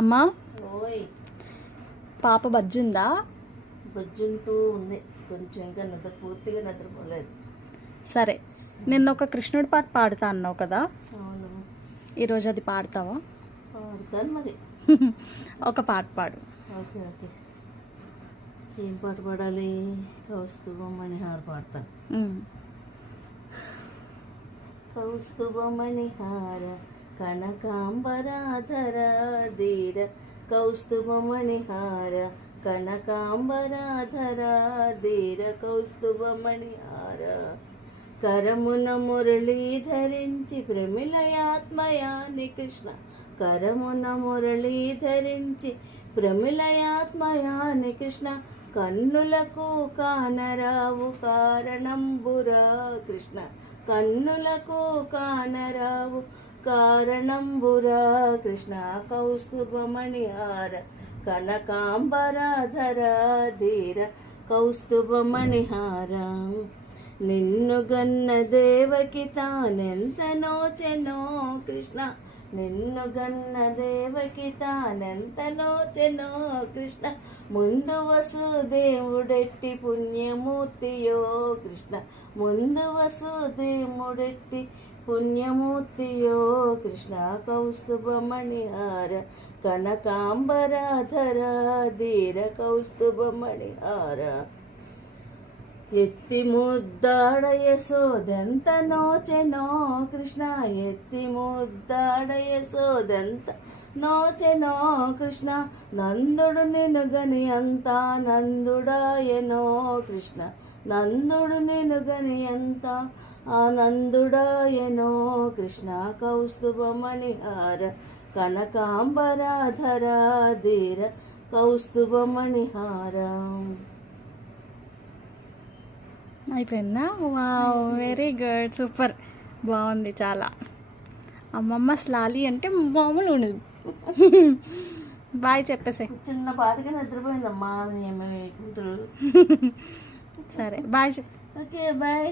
అమ్మా, ఓయ్ పాప బజ్జుందా? బొజ్జుంటూ ఉంది. కొంచెం ఇంకా పూర్తిగా నిద్రపోలేదు. సరే, నిన్న ఒక కృష్ణుడి పాట పాడుతా అన్నావు కదా, అవును, ఈరోజు అది పాడతావా? పాడతాను మరి. ఒక పాట పాడు. Okay okay. ఏం పాట పాడాలి? కౌస్తుభమణిహార పాడతాను. కౌస్తుభమణిహార కనకాంబరాధర ధీర కౌస్తుభమణిహార కనకాంబరాధర ధీర కౌస్తుభమణిహార కరమున మురళీ ధరించి ప్రమిళయాత్మయాని కృష్ణ కరమున మురళీ ధరించి ప్రమిళయాత్మయాని కృష్ణ కన్నులకు కానరావు కారణంబురా కృష్ణ కన్నులకు కానరావు కారణంబురా కృష్ణ కౌస్తుభమణిహార కనకాంబరాధర ధీర కౌస్తుభమణిహార నిన్ను గన్న దేవకి తానెంత నోచెనో కృష్ణ నిన్ను గన్న దేవకి తానెంత నోచెనో కృష్ణ ముందు వసుదేవుడెట్టి పుణ్యమూర్తియో కృష్ణ ముందు వసుదేవుడెట్టి పుణ్యమూర్తియో కృష్ణ కౌస్తుభమణిహార కనకాంబరాధర ధీర కౌస్తుభమణిహార ఎత్తి ముద్దాడ యశోదెంత నోచెనో కృష్ణ ఎత్తి ముద్దాడ యశోదెంత నోచెనో కృష్ణ నందుడు నినుగని అంతా నందుడాయనో కృష్ణ నందుడు నినుగని అంత ఆనందుడాయనో కృష్ణ కౌస్తుభమణిహార కనకాంబరాధర ధీర కౌస్తుభమణిహార. అయిపోయిందా? వావ్, వెరీ గుడ్, సూపర్, బాగుంది చాలా. అమ్మమ్మ స్లాలి అంటే మామూలు ఉండదు. బాయ్ చెప్పేసే. చిన్న పాటగా నిద్రపోయిందమ్మా కూతురు. సరే బాయ్ చెప్పు. Okay bye.